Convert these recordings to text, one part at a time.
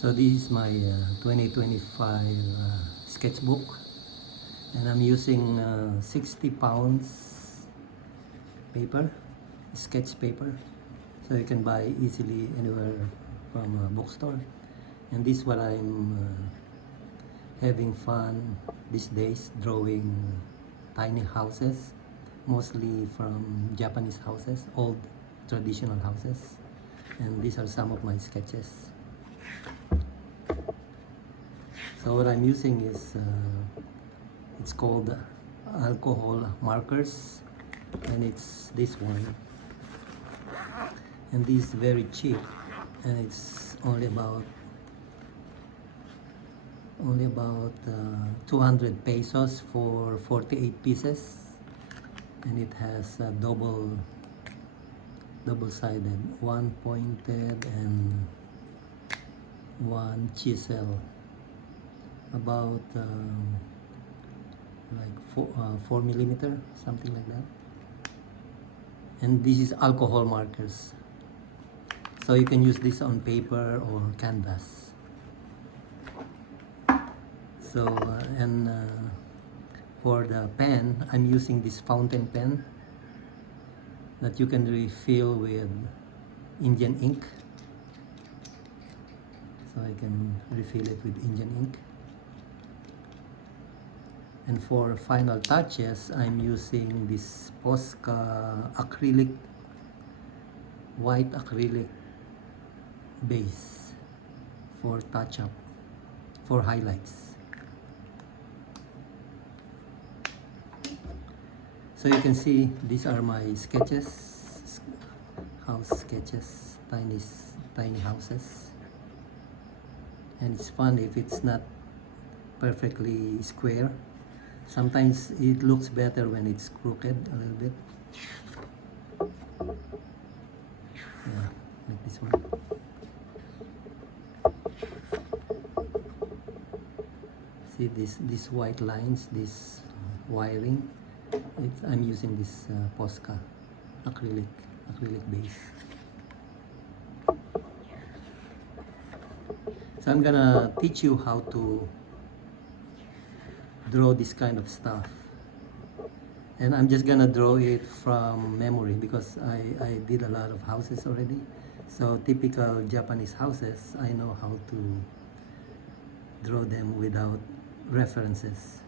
So this is my 2025 sketchbook, and I'm using 60 pounds paper, sketch paper, so you can buy easily anywhere from a bookstore. And this is what I'm having fun these days, drawing tiny houses, mostly from Japanese houses, old traditional houses. And these are some of my sketches. So what I'm using is it's called alcohol markers, and it's this one, and this is very cheap, and it's only about 200 pesos for 48 pieces, and it has a double-sided, one pointed and one chisel, about like 4 millimeter, something like that. And this is alcohol markers, so you can use this on paper or canvas. So for the pen, I'm using this fountain pen that you can refill with Indian ink. So I can refill it with Indian ink. And for final touches, I'm using this Posca acrylic, white acrylic base for touch-up, for highlights. So you can see these are my sketches, house sketches, tiny houses. And it's fun if it's not perfectly square. Sometimes it looks better when it's crooked a little bit. Yeah, like this one. See these white lines, this wiring. I'm using this Posca acrylic base. So I'm gonna teach you how to draw this kind of stuff, and I'm just gonna draw it from memory because I did a lot of houses already. So typical Japanese houses, I know how to draw them without references.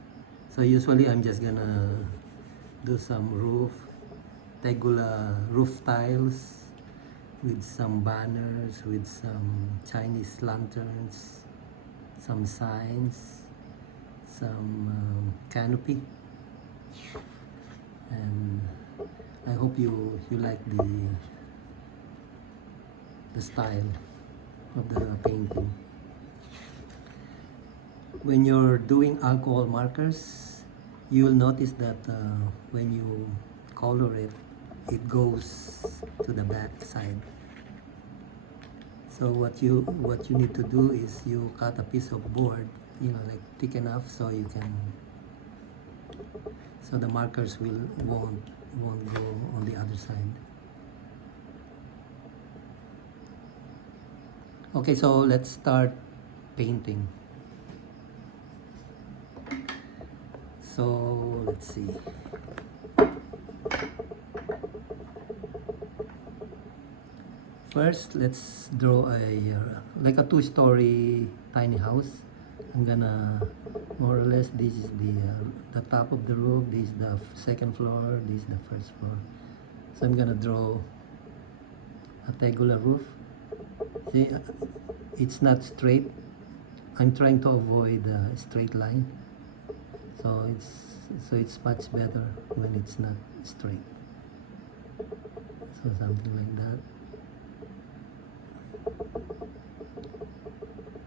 So usually I'm just gonna do some tegula roof tiles with some banners, with some Chinese lanterns, some signs, some canopy, and I hope you like the style of the painting. When you're doing alcohol markers, you will notice that when you color it, it goes to the back side. So what you need to do is you cut a piece of board, like thick enough so you can, so the markers won't go on the other side. Okay, so let's start painting. So let's see. First, let's draw like a two-story tiny house. I'm gonna more or less, this is the top of the roof, this is the second floor, this is the first floor. So I'm gonna draw a tegula roof. See, it's not straight. I'm trying to avoid a straight line. So it's much better when it's not straight. So something like that.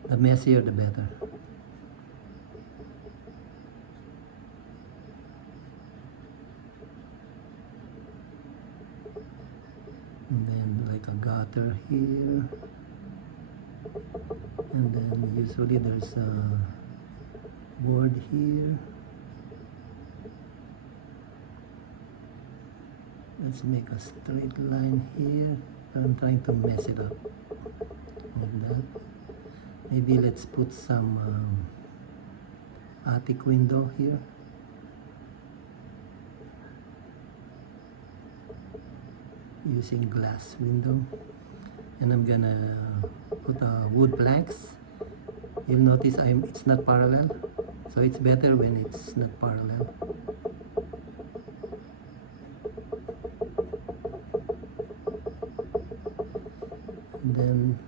The messier the better. And then like a gutter here, and then usually there's a board here. Let's make a straight line here. I'm trying to mess it up like that. Maybe let's put some attic window here. Using glass window. And I'm gonna put wood planks. You'll notice it's not parallel. So it's better when it's not parallel. And then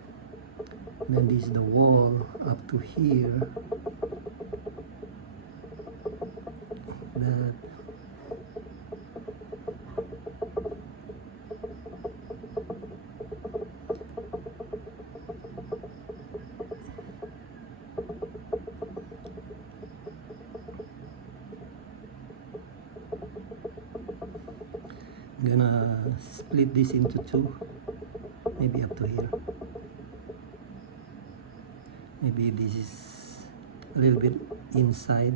this is the wall up to here. That I'm gonna split this into two, maybe up to here. Maybe this is a little bit inside.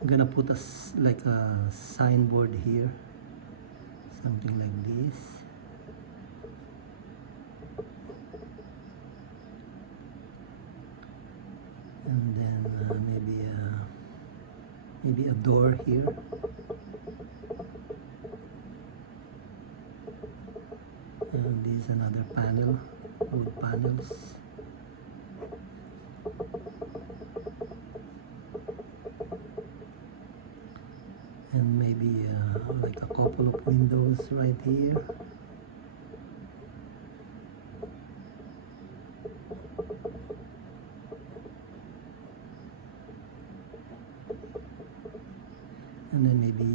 I'm gonna put like a signboard here, something like this. And then maybe a door here. And this is another panel, wood panels. And maybe like a couple of windows right here. And then maybe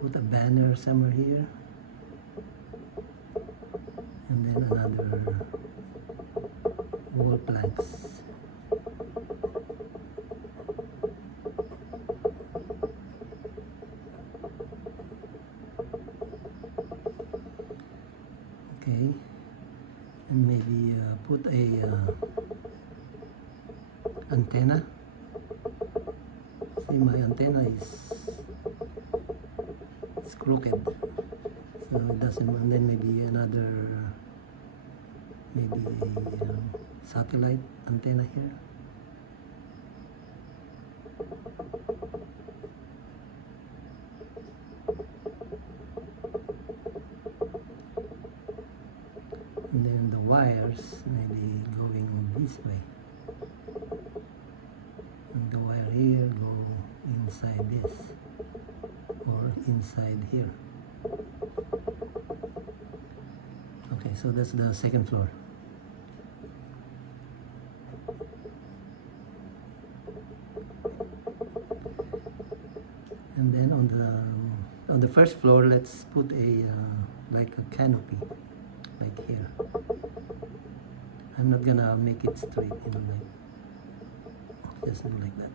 put a banner somewhere here. And then another wall planks. Okay, and maybe put a antenna. See, my antenna is crooked, so it doesn't. And then maybe another, maybe a satellite antenna here. And then the wires maybe going this way. And the wire here go inside this, or inside here. Okay, so that's the second floor. And then on the first floor, let's put a like a canopy, like here. I'm not gonna make it straight, like just do like that.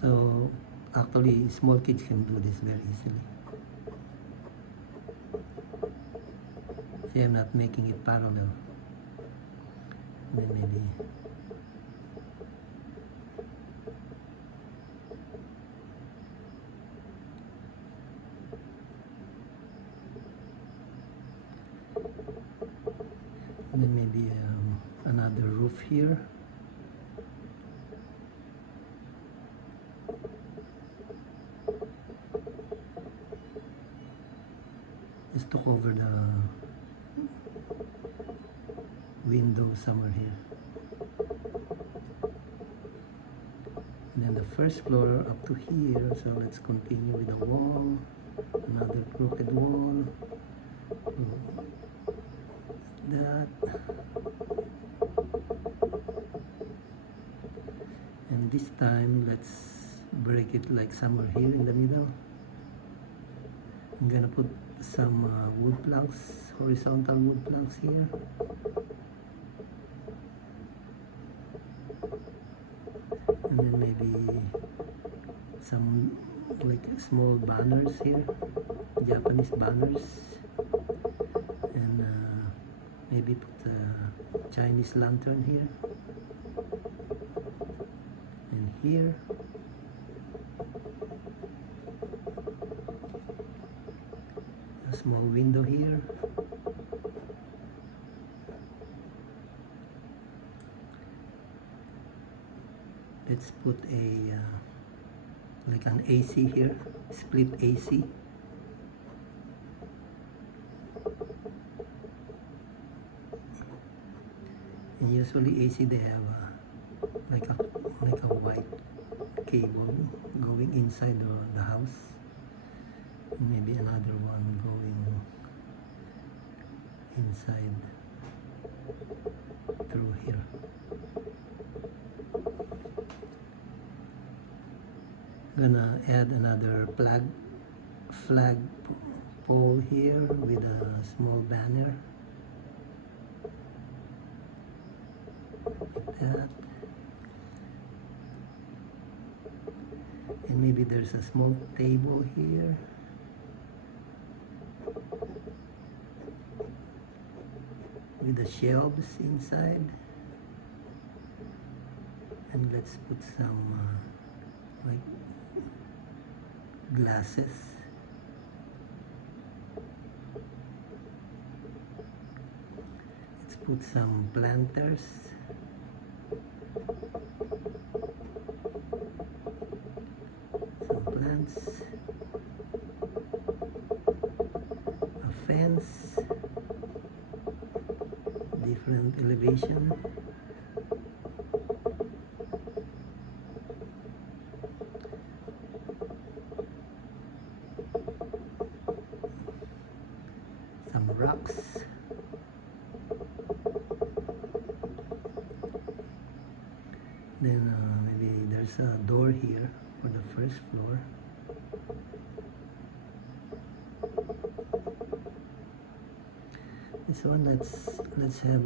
So actually, small kids can do this very easily. See, I'm not making it parallel. Then maybe another roof here. Just to cover the window somewhere here. And then the first floor up to here, so let's continue with the wall. Another crooked wall. That. And this time, let's break it like somewhere here in the middle. I'm gonna put some wood planks, horizontal wood planks here. And then maybe some like small banners here, Japanese banners. And maybe put a Chinese lantern here and here. A small window here. Let's put a like an AC here, split AC. And usually AC they have like a white cable going inside the house. And maybe another one going inside through here. Gonna add another flag pole here with a small banner like that. And maybe there's a small table here. With the shelves inside. And let's put some like glasses. Let's put some planters. Some plants. A fence. Different elevation. Some rocks. Then maybe there's a door here for the first floor. This one, let's have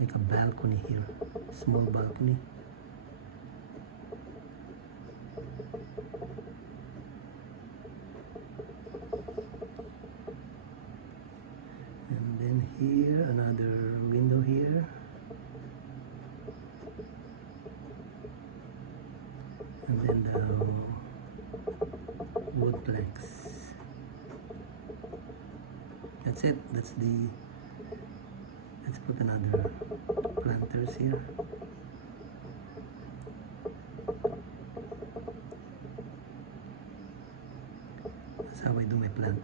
like a balcony here, small balcony. And then here, another window here. And then the wood planks. That's it. Let's put another planters here. That's how I do my plant.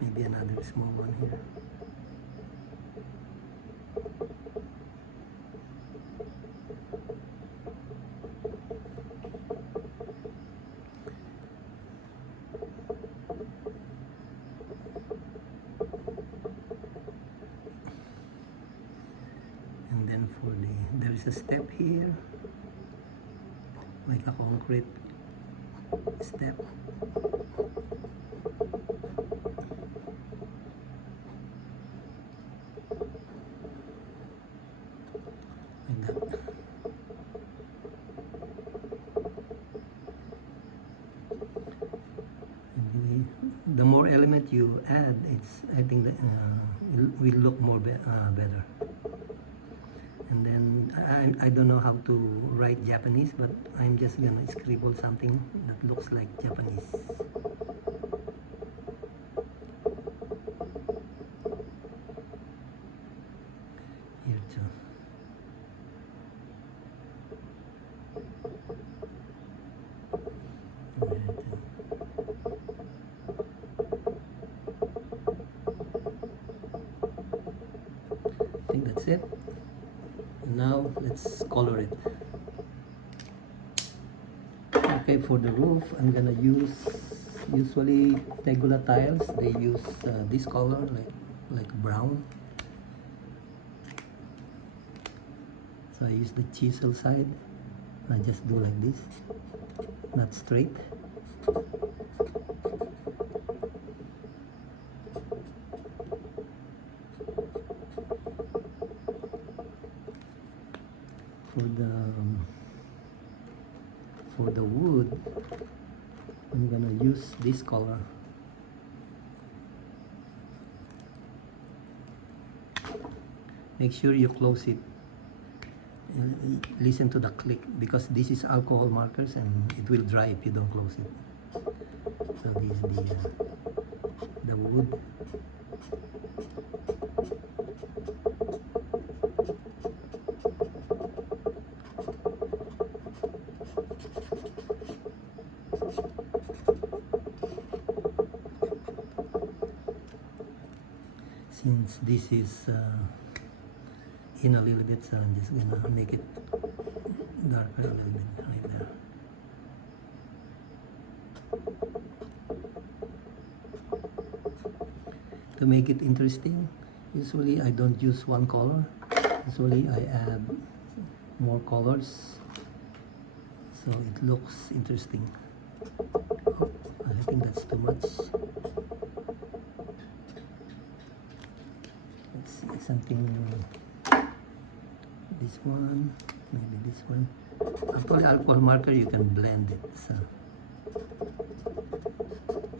Maybe another small one here. And then there is a step here, like a concrete step. Like that. And the more element you add, I think that it will look more better. And then I don't know how to write Japanese, but I'm just gonna scribble something that looks like Japanese. Here too. I think that's it. Now let's color it. Okay, for the roof I'm gonna use usually Tegula tiles. They use this color, like brown. So I use the chisel side. I just do like this, not straight. For the wood, I'm gonna use this color. Make sure you close it listen to the click, because this is alcohol markers and it will dry if you don't close it. So this is the wood. Since this is in a little bit, so I'm just gonna make it darker a little bit right there. To make it interesting, usually I don't use one color. Usually I add more colors so it looks interesting. Oh, I think that's too much. Let's see, something, this one, maybe this one. Actually, alcohol marker, you can blend it, so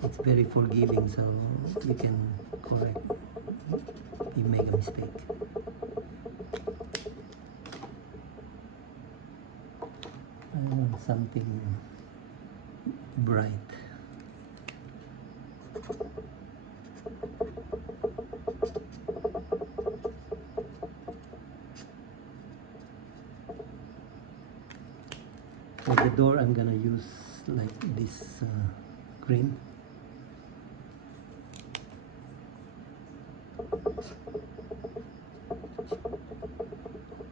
it's very forgiving, so you can correct if you make a mistake. I want something bright. For the door, I'm gonna use like this green.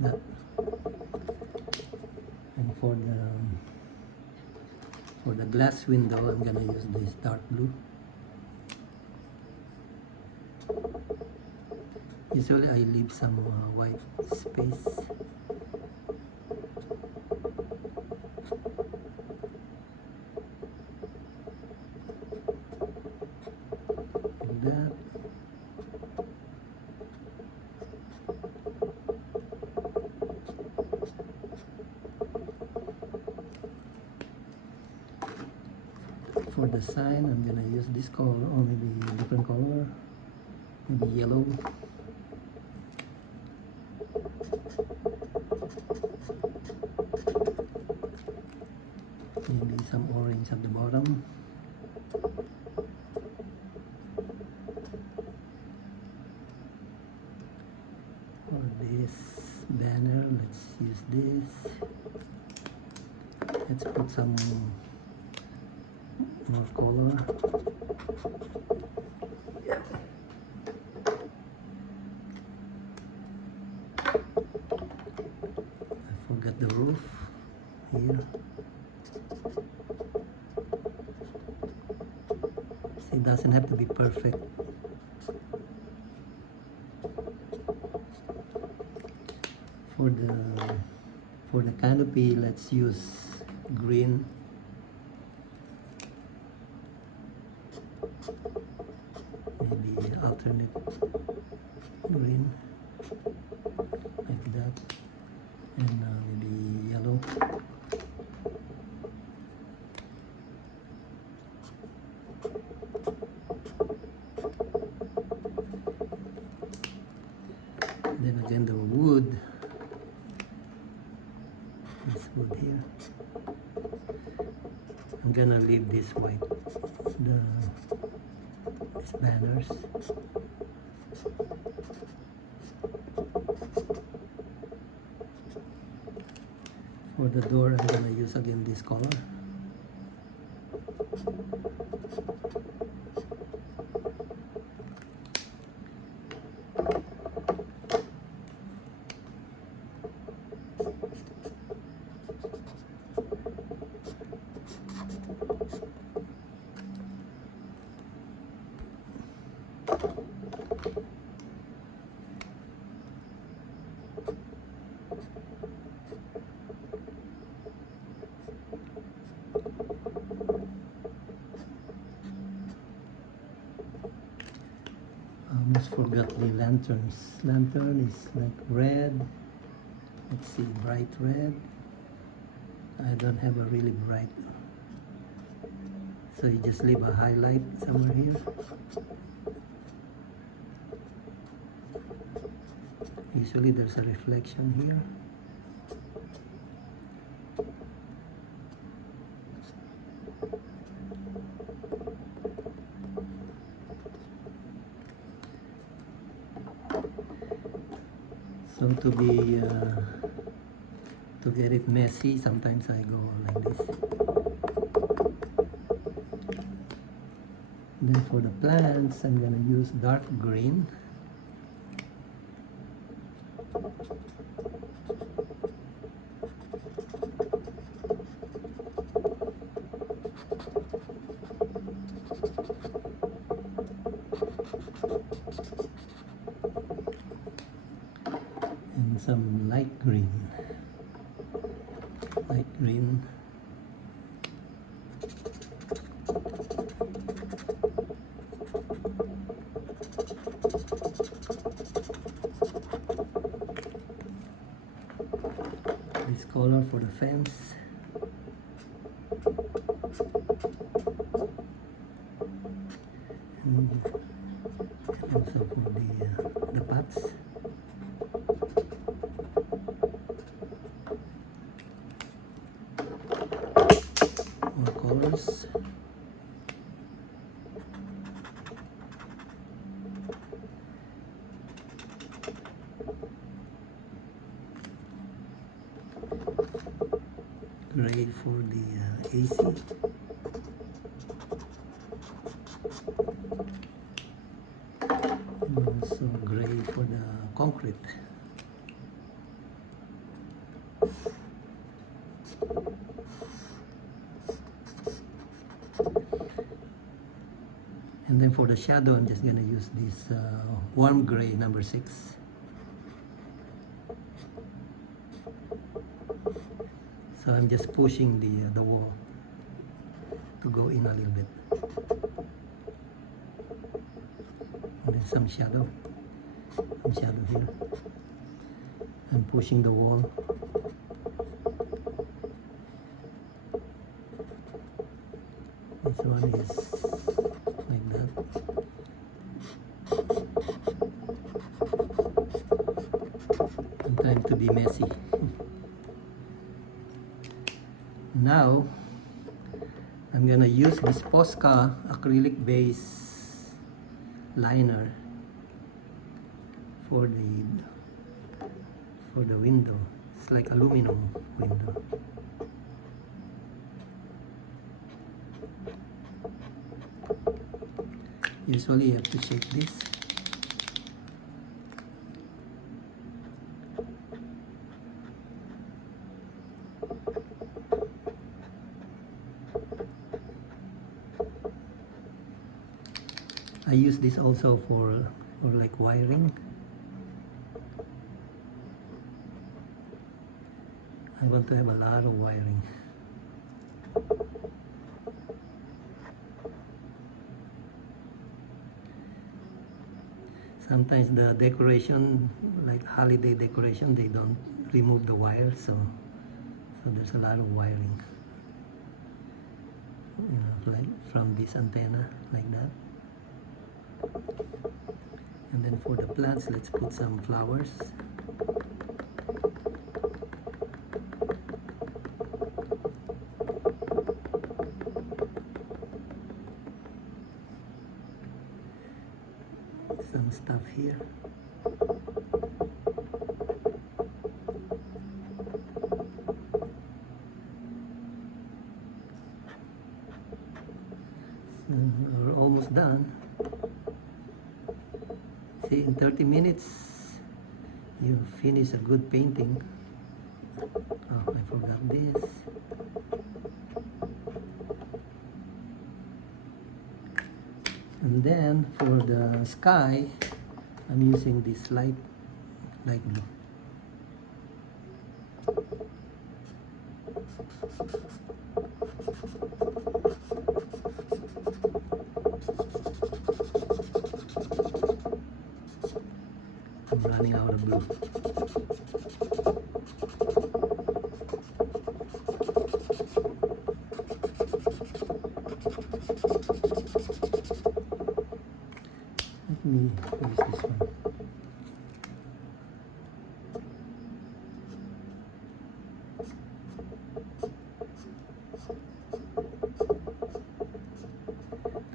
That. And for the glass window, I'm gonna use this dark blue. Usually I leave some white space. Like that. For the sign, I'm gonna use this color, or maybe a different color, maybe yellow. Maybe some orange at the bottom. For this banner, let's use this. Let's put some more color. I forgot the roof here. See, it doesn't have to be perfect. For the canopy, let's use green. Maybe alternate green like that, and maybe yellow. Then again, the wood, this wood here, I'm gonna leave this white, these banners. For the door, I'm gonna use again this color. Almost forgot the lanterns. Lantern is like red. Let's see, bright red. I don't have a really bright, so you just leave a highlight somewhere here. Usually there's a reflection here. So to get it messy, sometimes I go like this. Then for the plants, I'm gonna use dark green. And some light green. Light green. This color for the fence. And also for the pots. More colors. Gray for the AC. And also gray for the concrete. And then for the shadow, I'm just gonna use this warm gray number 6. So I'm just pushing the wall to go in a little bit. And then some shadow here. I'm pushing the wall. This one is like that. Sometimes to be messy. Now I'm gonna use this Posca acrylic base liner for the window. It's like aluminum window. Usually you have to shake this. I use this also for like wiring. I want to have a lot of wiring. Sometimes the decoration, like holiday decoration, they don't remove the wire, so there's a lot of wiring. Like from this antenna, like that. And then for the plants, let's put some flowers. Some stuff here. We're almost done. See, in 30 minutes, you finish a good painting. Oh, I forgot this. And then for the sky, I'm using this light blue. I'm running out of blue. Let me use this one.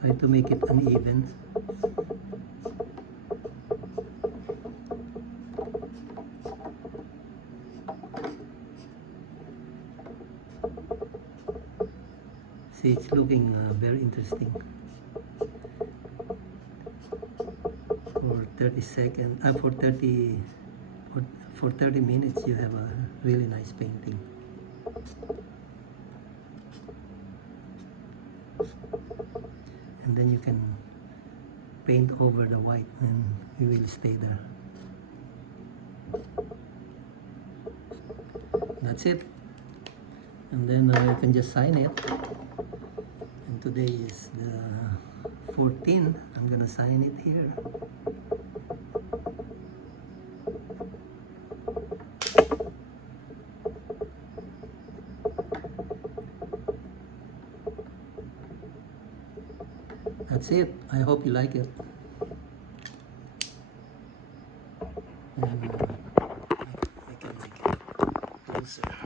Try to make it uneven. See, it's looking very interesting. For 30 seconds, for 30 minutes, you have a really nice painting. And then you can paint over the white and it will stay there. That's it. And then you can just sign it. And today is the 14th. I'm gonna sign it here. That's it. I hope you like it. And I can make it closer.